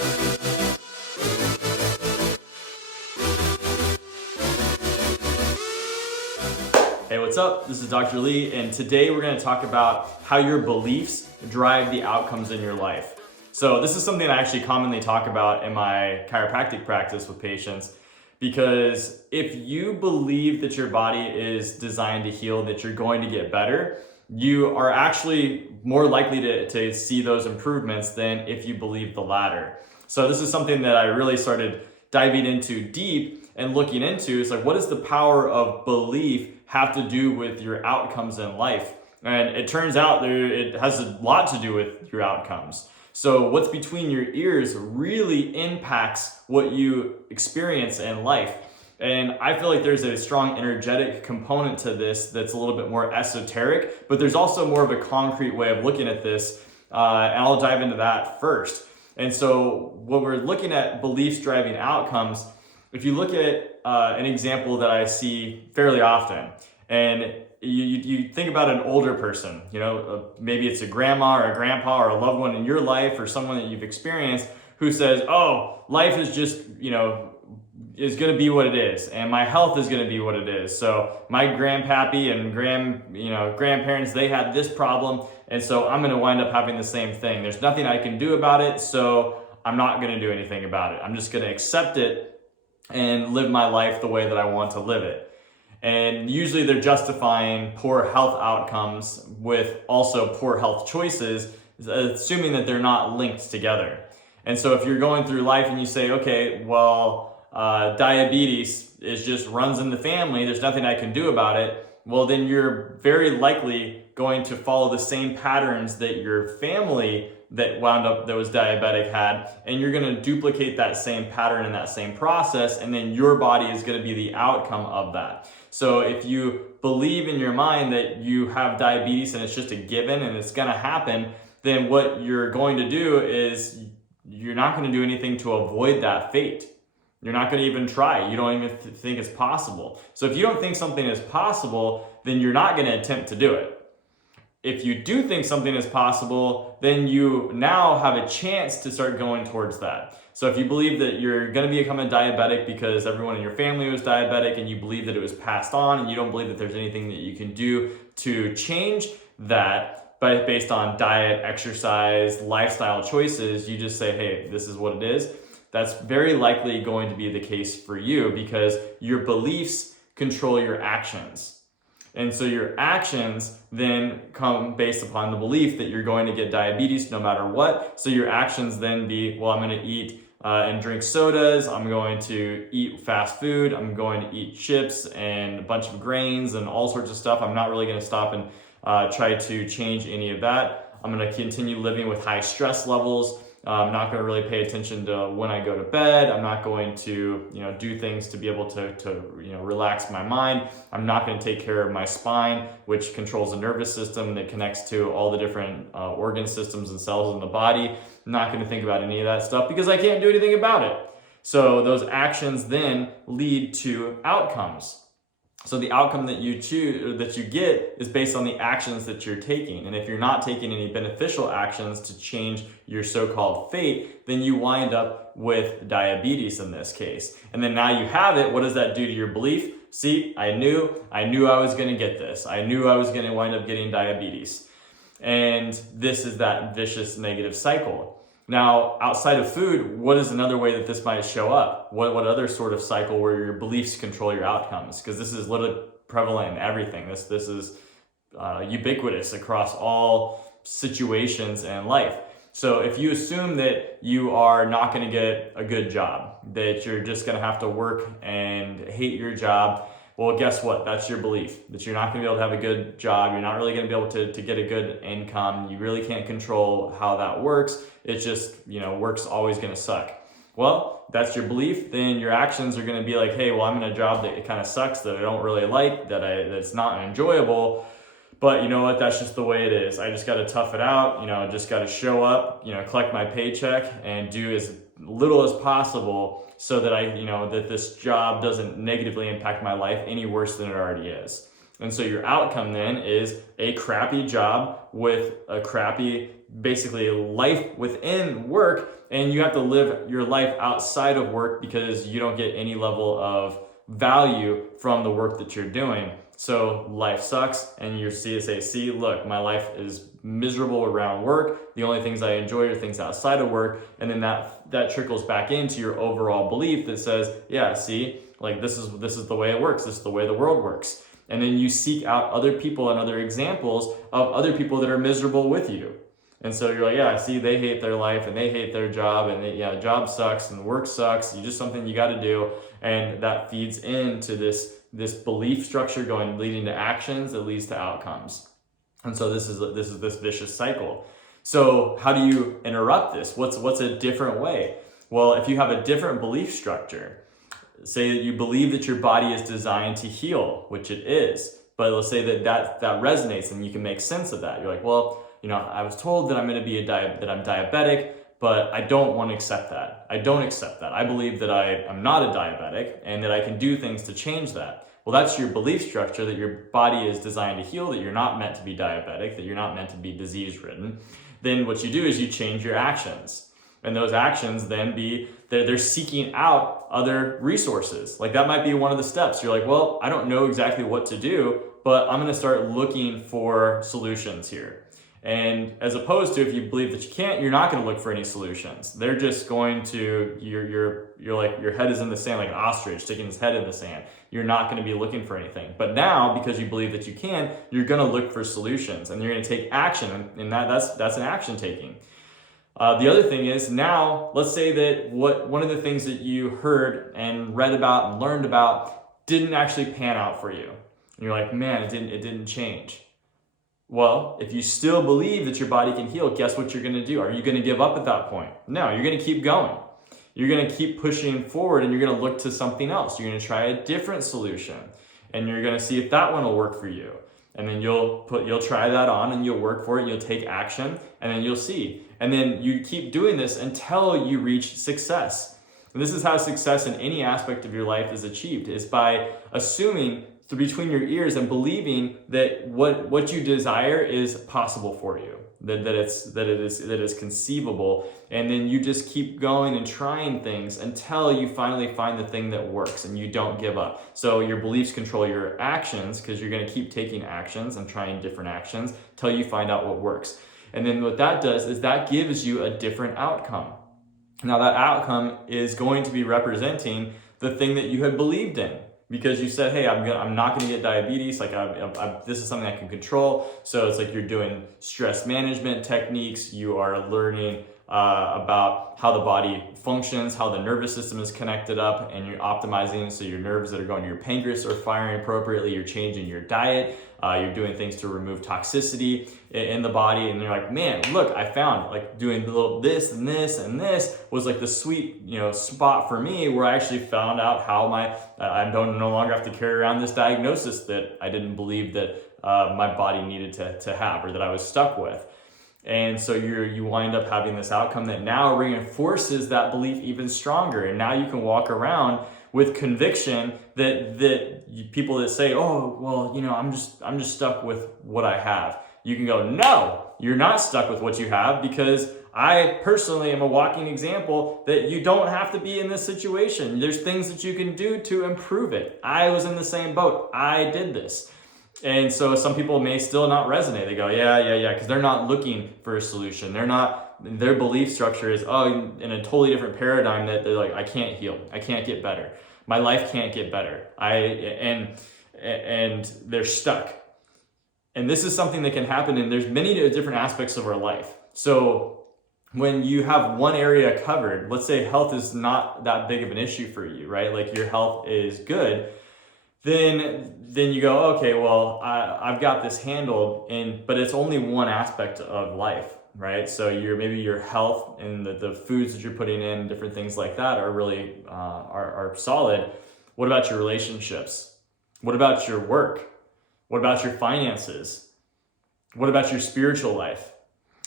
Hey, what's up? This is Dr. Lee, and today we're going to talk about how your beliefs drive the outcomes in your life. So this is something I actually commonly talk about in my chiropractic practice with patients, because if you believe that your body is designed to heal, that you're going to get better, you are actually more likely to see those improvements than if you believe the latter. So this is something that I really started diving into deep and looking into. It's like, what does the power of belief have to do with your outcomes in life? And it turns out it has a lot to do with your outcomes. So what's between your ears really impacts what you experience in life. And I feel like there's a strong energetic component to this that's a little bit more esoteric, but there's also more of a concrete way of looking at this. And I'll dive into that first. And so when we're looking at beliefs driving outcomes, if you look at an example that I see fairly often, and you think about an older person, maybe it's a grandma or a grandpa or a loved one in your life or someone that you've experienced who says, oh, life is just, is going to be what it is, and my health is going to be what it is. So my grandpappy and grandparents, they had this problem, and so I'm going to wind up having the same thing. There's nothing I can do about it, so I'm not going to do anything about it. I'm just going to accept it and live my life the way that I want to live it. And usually they're justifying poor health outcomes with also poor health choices, assuming that they're not linked together. And so if you're going through life and you say, okay, well, diabetes just runs in the family, there's nothing I can do about it, well, then you're very likely going to follow the same patterns that your family that was diabetic had, and you're going to duplicate that same pattern and that same process, and then your body is going to be the outcome of that. So if you believe in your mind that you have diabetes and it's just a given and it's going to happen, then what you're going to do is you're not going to do anything to avoid that fate. You're not going to even try. You don't even think it's possible. So if you don't think something is possible, then you're not going to attempt to do it. If you do think something is possible, then you now have a chance to start going towards that. So if you believe that you're going to become a diabetic because everyone in your family was diabetic and you believe that it was passed on, and you don't believe that there's anything that you can do to change that based on diet, exercise, lifestyle choices, you just say, hey, this is what it is. That's very likely going to be the case for you, because your beliefs control your actions. And so your actions then come based upon the belief that you're going to get diabetes no matter what. So your actions then be, well, I'm going to eat and drink sodas. I'm going to eat fast food. I'm going to eat chips and a bunch of grains and all sorts of stuff. I'm not really going to stop and try to change any of that. I'm going to continue living with high stress levels. I'm not going to really pay attention to when I go to bed. I'm not going to, do things to be able to relax my mind. I'm not going to take care of my spine, which controls the nervous system that connects to all the different organ systems and cells in the body. I'm not going to think about any of that stuff because I can't do anything about it. So those actions then lead to outcomes. So the outcome that you choose, or that you get, is based on the actions that you're taking. And if you're not taking any beneficial actions to change your so-called fate, then you wind up with diabetes in this case. And then now you have it. What does that do to your belief? See, I knew I was going to get this. I knew I was going to wind up getting diabetes. And this is that vicious negative cycle. Now, outside of food, what is another way that this might show up? What other sort of cycle where your beliefs control your outcomes? Because this is literally prevalent in everything. This is ubiquitous across all situations in life. So if you assume that you are not going to get a good job, that you're just going to have to work and hate your job, well, guess what? That's your belief, that you're not going to be able to have a good job. You're not really going to be able to get a good income. You really can't control how that works. It's just, work's always going to suck. Well, that's your belief. Then your actions are going to be like, hey, well, I'm in a job that it kind of sucks, that I don't really like, that's not enjoyable. But you know what? That's just the way it is. I just got to tough it out. Just got to show up, collect my paycheck and do as little as possible so that that this job doesn't negatively impact my life any worse than it already is. And so your outcome then is a crappy job with a crappy basically life within work, and you have to live your life outside of work because you don't get any level of value from the work that you're doing. So life sucks, and you see, look, my life is miserable around work. The only things I enjoy are things outside of work. And then that trickles back into your overall belief that says, yeah, see, like this is the way it works. This is the way the world works. And then you seek out other people and other examples of other people that are miserable with you. And so you're like, yeah, see, they hate their life and they hate their job, and job sucks and work sucks. You just something you got to do, and that feeds into this belief structure leading to actions that leads to outcomes. And so this is this vicious cycle. So how do you interrupt this? What's a different way? Well, if you have a different belief structure, say that you believe that your body is designed to heal, which it is, but let's say that resonates and you can make sense of that. You're like, well, I was told that I'm going to be that I'm diabetic, but I don't want to accept that. I don't accept that. I believe that I'm not a diabetic and that I can do things to change that. Well, that's your belief structure, that your body is designed to heal, that you're not meant to be diabetic, that you're not meant to be disease-ridden. Then what you do is you change your actions. And those actions then they're seeking out other resources. Like that might be one of the steps. You're like, well, I don't know exactly what to do, but I'm going to start looking for solutions here. And as opposed to, if you believe that you can't, you're not going to look for any solutions. They're just going to, you're like, your head is in the sand like an ostrich sticking his head in the sand. You're not going to be looking for anything. But now, because you believe that you can, you're going to look for solutions and you're going to take action. And that's an action taking. The other thing is, now let's say that one of the things that you heard and read about and learned about didn't actually pan out for you. And you're like, man, it didn't change. Well, if you still believe that your body can heal, guess what you're going to do? Are you going to give up at that point? No, you're going to keep going. You're going to keep pushing forward, and you're going to look to something else. You're going to try a different solution, and you're going to see if that one will work for you. And then you'll try that on, and you'll work for it, and you'll take action, and then you'll see. And then you keep doing this until you reach success. And this is how success in any aspect of your life is achieved, is by assuming between your ears and believing that what you desire is possible for you, that it is conceivable, and then you just keep going and trying things until you finally find the thing that works and you don't give up. So your beliefs control your actions, because you're going to keep taking actions and trying different actions until you find out what works. And then what that does is that gives you a different outcome. Now that outcome is going to be representing the thing that you had believed in. Because you said, hey, I'm not going to get diabetes. Like this is something I can control. So it's like you're doing stress management techniques. You are learning about how the body functions, how the nervous system is connected up, and you're optimizing so your nerves that are going to your pancreas are firing appropriately. You're changing your diet. You're doing things to remove toxicity in the body, and you're like, man, look, I found like doing a little this and this and this was like the sweet, spot for me where I actually found out how I don't no longer have to carry around this diagnosis that I didn't believe that my body needed to have, or that I was stuck with. And so you wind up having this outcome that now reinforces that belief even stronger. And now you can walk around with conviction that people that say, oh, well, I'm just stuck with what I have. You can go, no, you're not stuck with what you have, because I personally am a walking example that you don't have to be in this situation. There's things that you can do to improve it. I was in the same boat. I did this. And so some people may still not resonate. They go, yeah, because they're not looking for a solution. Their belief structure is, in a totally different paradigm, that they're like, I can't heal. I can't get better. My life can't get better. And they're stuck. And this is something that can happen, and there's many different aspects of our life. So when you have one area covered, let's say health is not that big of an issue for you, right? Like your health is good. Then you go, okay, well, I've got this handled, but it's only one aspect of life, right? So maybe your health and the foods that you're putting in, different things like that are really are solid. What about your relationships? What about your work? What about your finances? What about your spiritual life?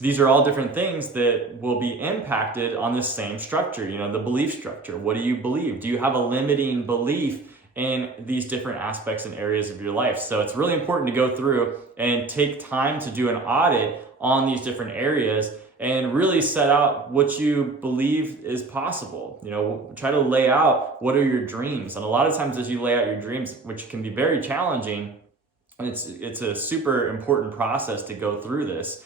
These are all different things that will be impacted on the same structure, the belief structure. What do you believe? Do you have a limiting belief in these different aspects and areas of your life? So it's really important to go through and take time to do an audit on these different areas and really set out what you believe is possible. Try to lay out what are your dreams. And a lot of times as you lay out your dreams, which can be very challenging, and it's a super important process to go through this,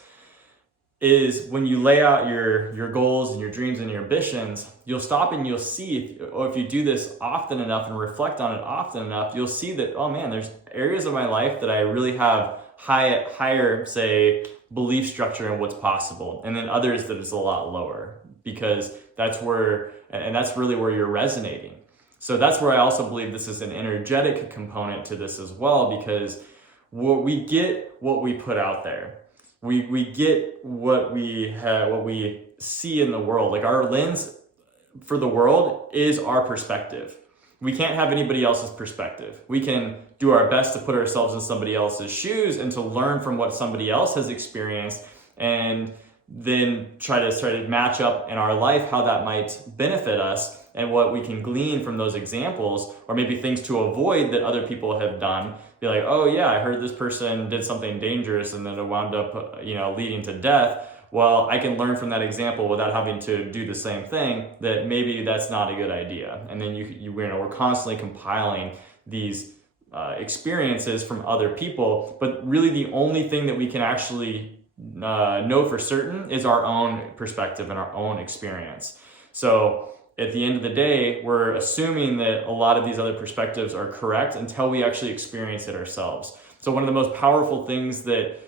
is when you lay out your goals and your dreams and your ambitions, you'll stop and you'll see, if you do this often enough and reflect on it often enough, you'll see that, oh man, there's areas of my life that I really have higher, say, belief structure in what's possible, and then others that is a lot lower, because that's really where you're resonating. So that's where I also believe this is an energetic component to this as well, because we get what we put out there. We get what we see in the world. Like, our lens for the world is our perspective. We can't have anybody else's perspective. We can do our best to put ourselves in somebody else's shoes and to learn from what somebody else has experienced, and then try to match up in our life how that might benefit us and what we can glean from those examples, or maybe things to avoid that other people have done. Be like, oh yeah, I heard this person did something dangerous and then it wound up leading to death. Well, I can learn from that example without having to do the same thing, that maybe that's not a good idea. And then we're constantly compiling these experiences from other people, but really the only thing that we can actually know for certain is our own perspective and our own experience. So at the end of the day, we're assuming that a lot of these other perspectives are correct until we actually experience it ourselves. So one of the most powerful things that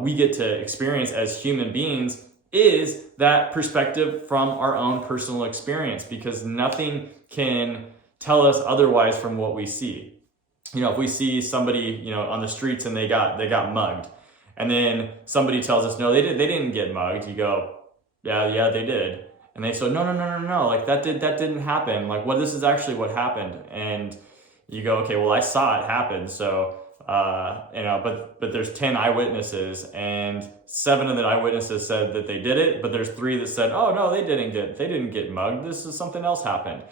we get to experience as human beings is that perspective from our own personal experience, because nothing can tell us otherwise from what we see. If we see somebody, on the streets and they got mugged, and then somebody tells us, no, they didn't get mugged. You go, yeah, they did. And they say, no, like that didn't happen. Like, this is actually what happened. And you go, okay, well, I saw it happen. So, but there's 10 eyewitnesses, and 7 of the eyewitnesses said that they did it, but there's 3 that said, oh no, they didn't get mugged. This is something else happened.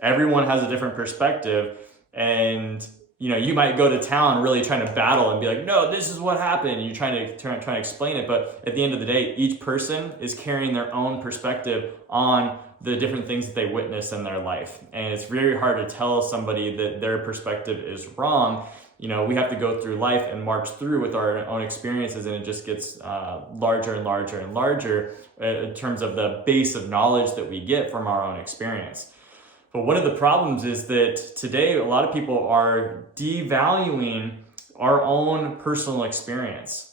Everyone has a different perspective, and you might go to town really trying to battle and be like, no, this is what happened. And you're trying to explain it. But at the end of the day, each person is carrying their own perspective on the different things that they witness in their life. And it's very hard to tell somebody that their perspective is wrong. We have to go through life and march through with our own experiences, and it just gets larger and larger and larger in terms of the base of knowledge that we get from our own experience. But one of the problems is that today a lot of people are devaluing our own personal experience.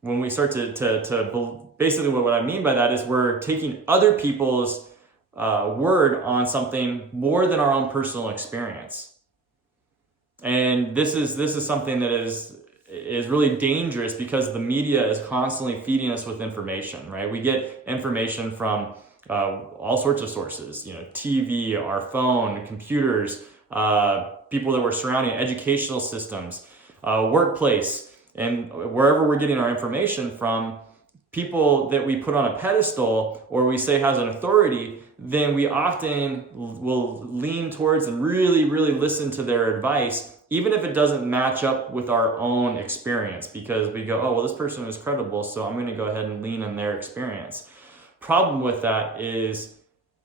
When we start to basically what I mean by that is we're taking other people's word on something more than our own personal experience. And this is something that is really dangerous, because the media is constantly feeding us with information, right? We get information from all sorts of sources, TV, our phone, computers, people that we're surrounding, educational systems, workplace, and wherever we're getting our information from, people that we put on a pedestal or we say has an authority, then we often will lean towards and really, really listen to their advice, even if it doesn't match up with our own experience, because we go, oh, well, this person is credible, so I'm going to go ahead and lean on their experience. Problem with that is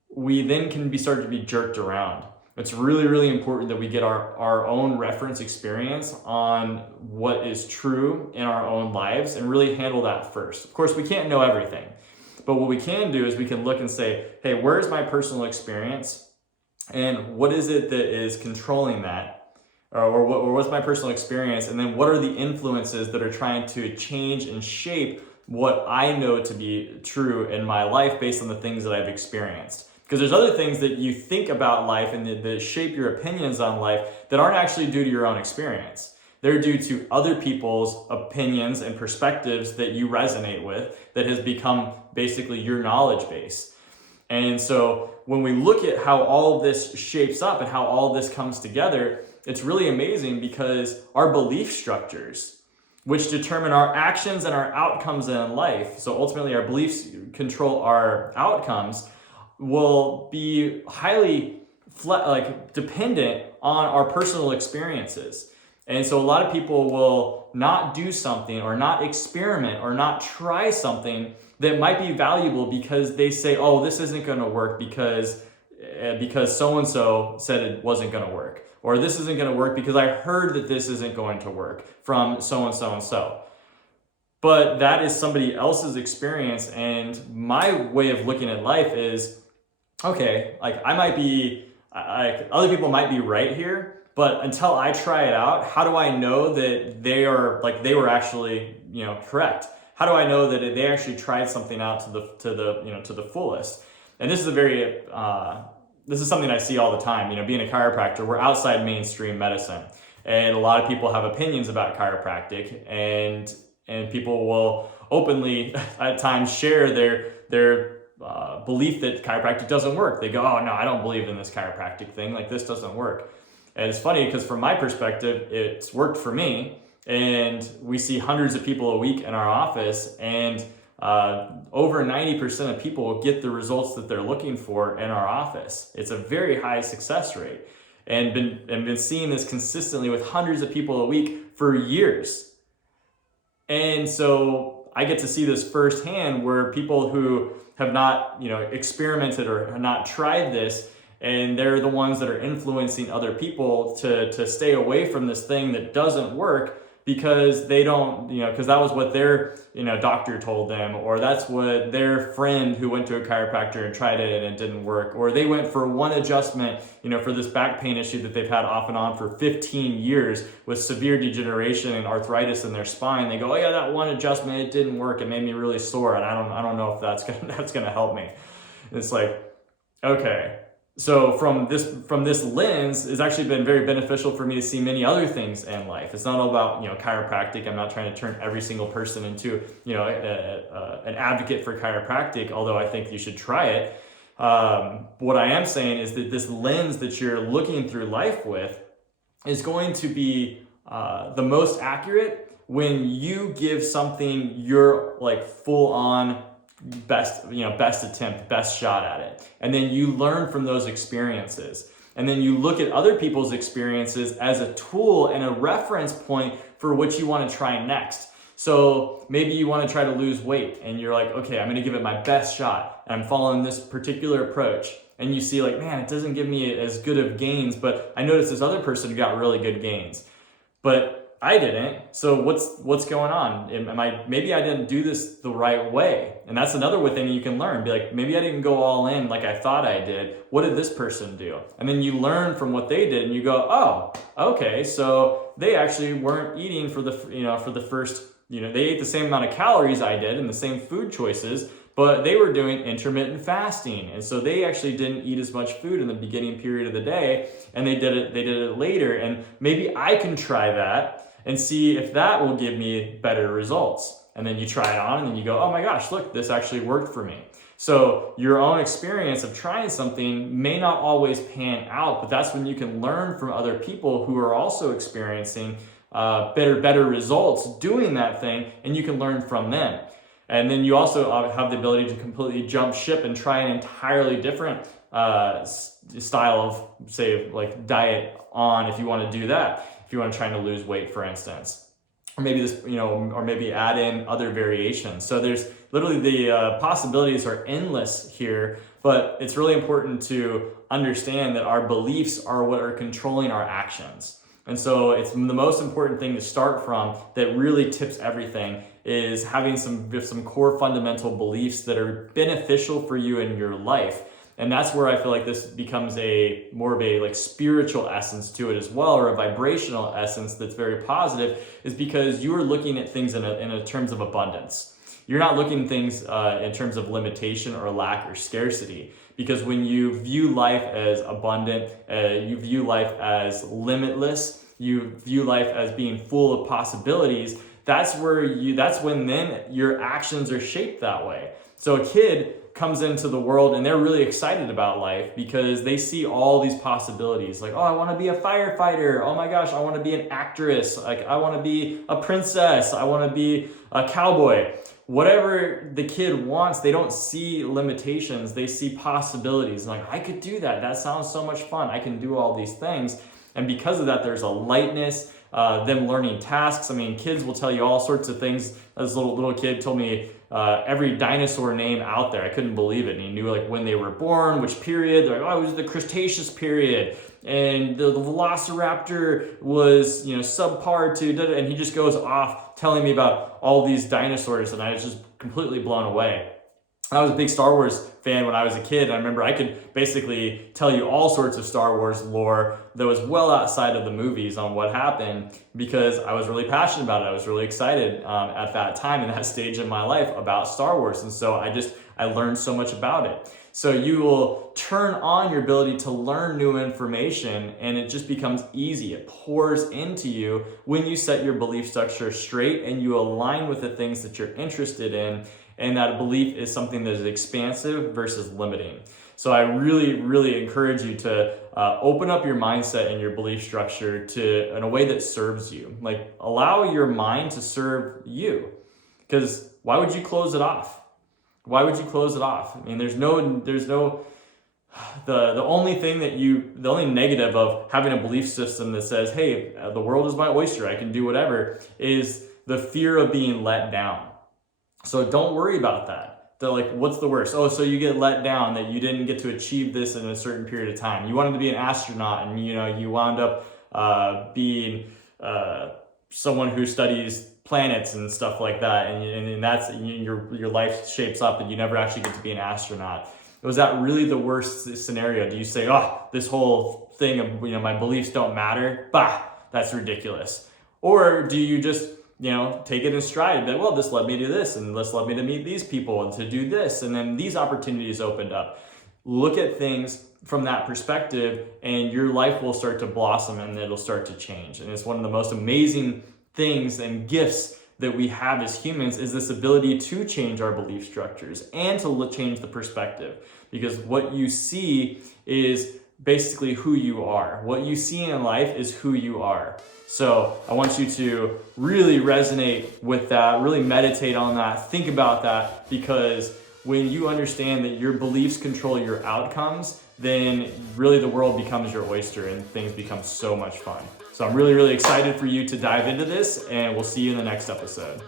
we then can start to be jerked around. It's really, really important that we get our own reference experience on what is true in our own lives and really handle that first. Of course, we can't know everything, but what we can do is we can look and say, hey, where's my personal experience, and what is it that is controlling that? Or what's my personal experience? And then what are the influences that are trying to change and shape what I know to be true in my life based on the things that I've experienced? Because there's other things that you think about life and that shape your opinions on life that aren't actually due to your own experience. They're due to other people's opinions and perspectives that you resonate with, that has become basically your knowledge base. And so when we look at how all of this shapes up and how all of this comes together, it's really amazing, because our belief structures, which determine our actions and our outcomes in life, so ultimately our beliefs control our outcomes, will be highly dependent on our personal experiences. And so a lot of people will not do something or not experiment or not try something that might be valuable because they say, oh, this isn't going to work because so-and-so said it wasn't going to work. Or this isn't going to work because I heard that this isn't going to work from so-and-so and so. But that is somebody else's experience, and my way of looking at life is, okay, like other people might be right here, but until I try it out, how do I know that they were actually, correct? How do I know that they actually tried something out to the fullest? And this is something I see all the time. Being a chiropractor, we're outside mainstream medicine, and a lot of people have opinions about chiropractic, and people will openly at times share their belief that chiropractic doesn't work. They go, oh no, I don't believe in this chiropractic thing. Like, this doesn't work. And it's funny because from my perspective, it's worked for me. And we see hundreds of people a week in our office, and over 90% of people get the results that they're looking for in our office. It's a very high success rate, and been seeing this consistently with hundreds of people a week for years. And so I get to see this firsthand, where people who have not, experimented or have not tried this, and they're the ones that are influencing other people to stay away from this thing that doesn't work, because they don't, because that was what their, doctor told them, or that's what their friend who went to a chiropractor and tried it and it didn't work, or they went for one adjustment, for this back pain issue that they've had off and on for 15 years with severe degeneration and arthritis in their spine. They go, oh yeah, that one adjustment, it didn't work. It made me really sore, and I don't know if that's gonna help me. And it's like, okay. So from this lens, it's actually been very beneficial for me to see many other things in life. It's not all about chiropractic. I'm not trying to turn every single person into an advocate for chiropractic, although I think you should try it. What I am saying is that this lens that you're looking through life with is going to be the most accurate when you give something your full on best attempt, best shot at it. And then you learn from those experiences. And then you look at other people's experiences as a tool and a reference point for what you want to try next. So maybe you want to try to lose weight, and you're like, okay, I'm going to give it my best shot, and I'm following this particular approach. And you see man, it doesn't give me as good of gains, but I noticed this other person who got really good gains. But I didn't. So what's going on? Maybe I didn't do this the right way. And that's another thing you can learn. Be like, maybe I didn't go all in like I thought I did. What did this person do? And then you learn from what they did, and you go, oh, okay, so they actually weren't eating for the first, they ate the same amount of calories I did and the same food choices, but they were doing intermittent fasting. And so they actually didn't eat as much food in the beginning period of the day, and they did it later. And maybe I can try that and see if that will give me better results. And then you try it on, and then you go, oh my gosh, look, this actually worked for me. So your own experience of trying something may not always pan out, but that's when you can learn from other people who are also experiencing better results doing that thing, and you can learn from them. And then you also have the ability to completely jump ship and try an entirely different style of, say, diet on, if you want to do that. If you want to try to lose weight, for instance, or maybe or maybe add in other variations. So there's literally the possibilities are endless here, but it's really important to understand that our beliefs are what are controlling our actions. And so it's the most important thing to start from that really tips everything is having some core fundamental beliefs that are beneficial for you in your life. And that's where I feel like this becomes more of a spiritual essence to it as well, or a vibrational essence that's very positive, is because you are looking at things in a terms of abundance. You're not looking at things in terms of limitation or lack or scarcity. Because when you view life as abundant, you view life as limitless, you view life as being full of possibilities, that's when then your actions are shaped that way. So a kid comes into the world and they're really excited about life because they see all these possibilities. Like, oh, I want to be a firefighter. Oh my gosh, I want to be an actress. I want to be a princess. I want to be a cowboy. Whatever the kid wants, they don't see limitations. They see possibilities. Like, I could do that. That sounds so much fun. I can do all these things. And because of that, there's a lightness, them learning tasks. I mean, kids will tell you all sorts of things. This little kid told me every dinosaur name out there. I couldn't believe it. And he knew like when they were born, which period. They're like, oh, it was the Cretaceous period. And the Velociraptor was, subpar to, and he just goes off telling me about all these dinosaurs, and I was just completely blown away. I was a big Star Wars fan when I was a kid. I remember I could basically tell you all sorts of Star Wars lore that was well outside of the movies on what happened because I was really passionate about it. I was really excited at that time in that stage of my life about Star Wars. And so I learned so much about it. So you will turn on your ability to learn new information, and it just becomes easy. It pours into you when you set your belief structure straight and you align with the things that you're interested in. And that belief is something that is expansive versus limiting. So I really, really encourage you to open up your mindset and your belief structure in a way that serves you. Like, allow your mind to serve you. Because why would you close it off? Why would you close it off? I mean, the only negative of having a belief system that says, hey, the world is my oyster, I can do whatever, is the fear of being let down. So don't worry about that. They're like, what's the worst? Oh, so you get let down that you didn't get to achieve this in a certain period of time. You wanted to be an astronaut and you wound up being someone who studies planets and stuff like that, and that's your life shapes up and you never actually get to be an astronaut. Was that really the worst scenario? Do you say, oh, this whole thing of my beliefs don't matter? Bah, that's ridiculous. Or do you just take it in stride and be like, well, this led me to this, and this led me to meet these people and to do this, and then these opportunities opened up. Look at things from that perspective, and your life will start to blossom and it'll start to change. And it's one of the most amazing things and gifts that we have as humans is this ability to change our belief structures and to change the perspective. Because what you see is basically who you are. What you see in life is who you are. So I want you to really resonate with that, really meditate on that, think about that, because when you understand that your beliefs control your outcomes, then really the world becomes your oyster and things become so much fun. So I'm really, really excited for you to dive into this, and we'll see you in the next episode.